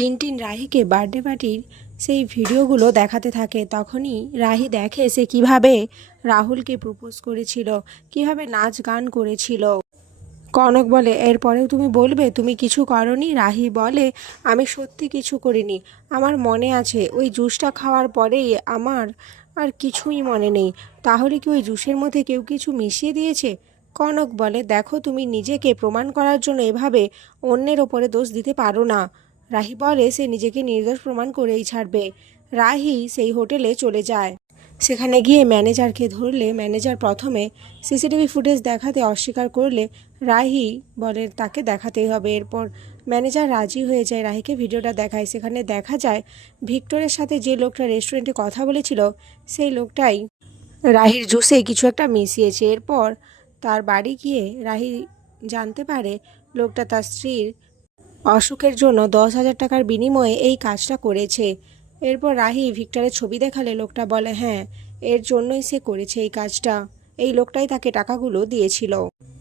Tintin রাহিকে birthday পার্টির সেই ভিডিওগুলো দেখাতে থাকে। তখনই রাহি দেখে সে কিভাবে রাহুলকে প্রপোজ করেছিল, কিভাবে নাচ গান করেছিল। কনক বলে, এরপরেও তুমি বলবে তুমি কিছু করনি? রাহি বলে, আমি সত্যি কিছু করিনি, আমার মনে আছে ওই জুসটা খাওয়ার পরেই আমার আর কিছুই মনে নেই। তাহলে কি ওই জুসের মধ্যে কেউ কিছু মিশিয়ে দিয়েছে? কনক বলে, দেখো তুমি নিজেকে প্রমাণ করার জন্য এভাবে অন্যের ওপরে দোষ দিতে পারো না। রাহি বলে সে নিজেকে নির্দোষ প্রমাণ করেই ছাড়বে। রাহি সেই হোটেলে চলে যায়। সেখানে গিয়ে ম্যানেজারকে ধরলে ম্যানেজার প্রথমে সিসিটিভি ফুটেজ দেখাতে অস্বীকার করলে রাহি বলে তাকে দেখাতেই হবে। এরপর ম্যানেজার রাজি হয়ে যায়, রাহিকে ভিডিওটা দেখায়। সেখানে দেখা যায় ভিক্টরের সাথে যে লোকটা রেস্টুরেন্টে কথা বলেছিল সেই লোকটাই রাহির জুসে কিছু একটা মিশিয়েছে। এরপর তার বাড়ি গিয়ে রাহি জানতে পারে লোকটা তার স্ত্রীর অসুখের জন্য 10,000 টাকার বিনিময়ে এই কাজটা করেছে। এরপর রাহি ভিক্টরের ছবি দেখালে লোকটা বলে, হ্যাঁ, এর জন্যই সে করেছে এই কাজটা, এই লোকটাই তাকে টাকাগুলো দিয়েছিল।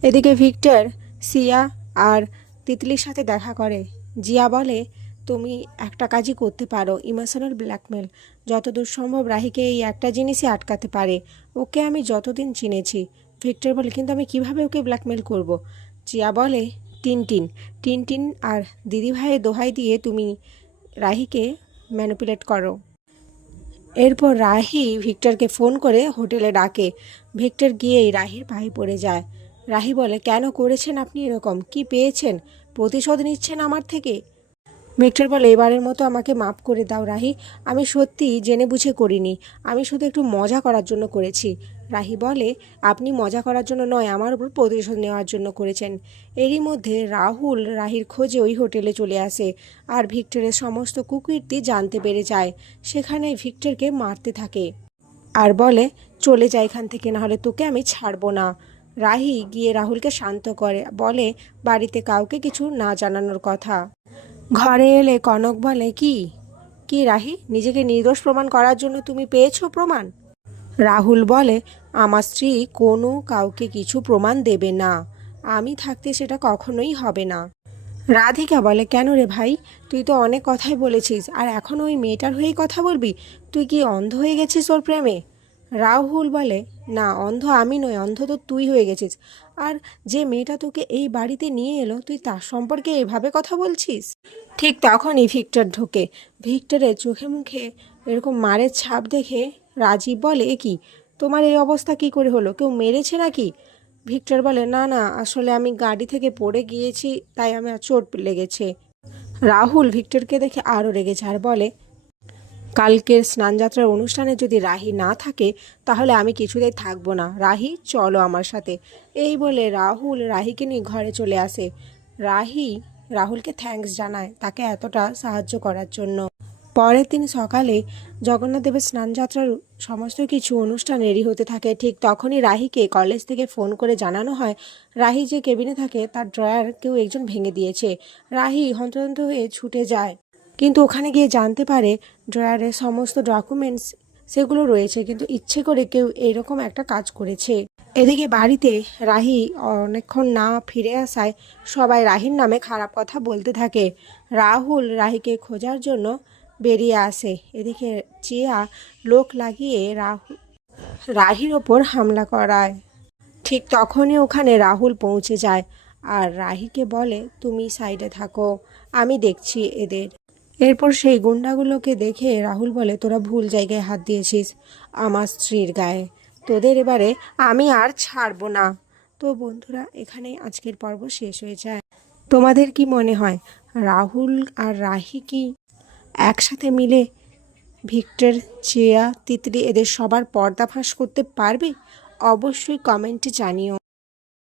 এদিকে ভিক্টর সিয়া আর তিতলির সাথে দেখা করে। জিয়া বলে, তুমি একটা কাজই করতে পারো, ইমোশনাল ব্ল্যাকমেল। যতদূর সম্ভব রাহিকে এই একটা জিনিসই আটকাতে পারে। ওকে আমি যতদিন চিনেছি। ভিক্টর বলে, কিন্তু আমি কিভাবে ওকে ব্ল্যাকমেল করব? জিয়া বলে, টিনটিন টিনটিন আর দিদিভাইয়ের দোহাই দিয়ে তুমি রাহিকে ম্যানিপুলেট করো। এরপর রাহি ভিক্টরকে ফোন করে হোটেলে ডাকে। ভিক্টর গিয়েই রাহির পায়ে পড়ে যায়। রাহি বলে, কেন করেছেন আপনি এরকম? কি পেয়েছেন? প্রতিশোধ নিচ্ছেন আমার থেকে? ভিক্টর বলে, এবারের মতো আমাকে মাফ করে দাও রাহি, আমি সত্যি জেনে বুঝে করিনি, আমি শুধু একটু মজা করার জন্য করেছি। রাহি বলে, আপনি মজা করার জন্য নয়, আমার উপর প্রতিশোধ নেওয়ার জন্য করেছেন। এরই মধ্যে রাহুল রাহির খোঁজে ওই হোটেলে চলে আসে আর ভিক্টরের সমস্ত কুকীর্তি জানতে পেরে যায়। সেখানে ভিক্টরকে মারতে থাকে আর বলে, চলে যায় এখান থেকে, নাহলে তোকে আমি ছাড়বো না। রাহি গিয়ে রাহুলকে শান্ত করে, বলে বাড়িতে কাউকে কিছু না জানানোর কথা। ঘরে এলে কনক বলে, কি কি রাহি, নিজেকে নির্দোষ প্রমাণ করার জন্য তুমি পেয়েছো প্রমাণ? রাহুল বলে, আমার স্ত্রী কোনো কাউকে কিছু প্রমাণ দেবে না, আমি থাকতে সেটা কখনোই হবে না। রাধিকা বলে, কেন রে ভাই, তুই তো অনেক কথাই বলেছিস, আর এখন ওই মেয়েটার হয়েই কথা বলবি? তুই কি অন্ধ হয়ে গেছিস ওর প্রেমে? রাহুল বলে, না, অন্ধ আমি নই, অন্ধ তো তুই হয়ে গেছিস। আর যে মেয়েটা তোকে এই বাড়িতে নিয়ে এলো, তুই তার সম্পর্কে এভাবে কথা বলছিস? ঠিক তখনই ভিক্টর ঢোকে। ভিক্টরের চোখে মুখে এরকম মারের ছাপ দেখে রাজীব বলে, এ কি, তোমার এই অবস্থা কি করে হলো? কেউ মেরেছে নাকি? ভিক্টর বলে, না না, আসলে আমি গাড়ি থেকে পড়ে গিয়েছি, তাই আমার চোট লেগেছে। রাহুল ভিক্টরকে দেখে আরও রেগে যায় আর বলে, কালকের স্নানযাত্রার অনুষ্ঠানে যদি রাহি না থাকে তাহলে আমি কিছুতেই থাকবো না। রাহি, চলো আমার সাথে। এই বলে রাহুল রাহিকে নিয়ে ঘরে চলে আসে। রাহি রাহুলকে থ্যাঙ্কস জানায় তাকে এতটা সাহায্য করার জন্য। পরের দিন সকালে জগন্নাথ দেবের স্নানযাত্রার সমস্ত কিছু অনুষ্ঠান রেডি হতে থাকে। ঠিক তখনই রাহিকে কলেজ থেকে ফোন করে জানানো হয় রাহি যে কেবিনে থাকে তার ড্রয়ার কেউ একজন ভেঙে দিয়েছে। রাহি হন্তদন্ত হয়ে ছুটে যায়, কিন্তু ওখানে গিয়ে জানতে পারে ড্রয়ারের সমস্ত ডকুমেন্টস সেগুলো রয়েছে, কিন্তু ইচ্ছে করে কেউ এইরকম একটা কাজ করেছে। এদিকে বাড়িতে রাহি অনেকক্ষণ না ফিরে আসায় সবাই রাহির নামে খারাপ কথা বলতে থাকে। রাহুল রাহিকে খোঁজার জন্য বেরিয়ে আসে। এদিকে জিয়া লোক লাগিয়ে রাহির ওপর হামলা করায়। ঠিক তখনই ওখানে রাহুল পৌঁছে যায় আর রাহিকে বলে, তুমি সাইডে থাকো, আমি দেখছি এদের। এরপর সেই গুন্ডাগুলোকে দেখে রাহুল বলে, তোরা ভুল জায়গায় হাত দিয়েছিস, আমার স্ত্রীর গায়ে, তোদের এবারে আমি আর ছাড়বো না। তো বন্ধুরা, এখানেই আজকের পর্ব শেষ হয়ে যায়। তোমাদের কি মনে হয় রাহুল আর রাহি কি একসাথে মিলে ভিক্টর, জিয়া, তিতলি এদের সবার পর্দাফাঁস করতে পারবে? অবশ্যই কমেন্টে জানিও।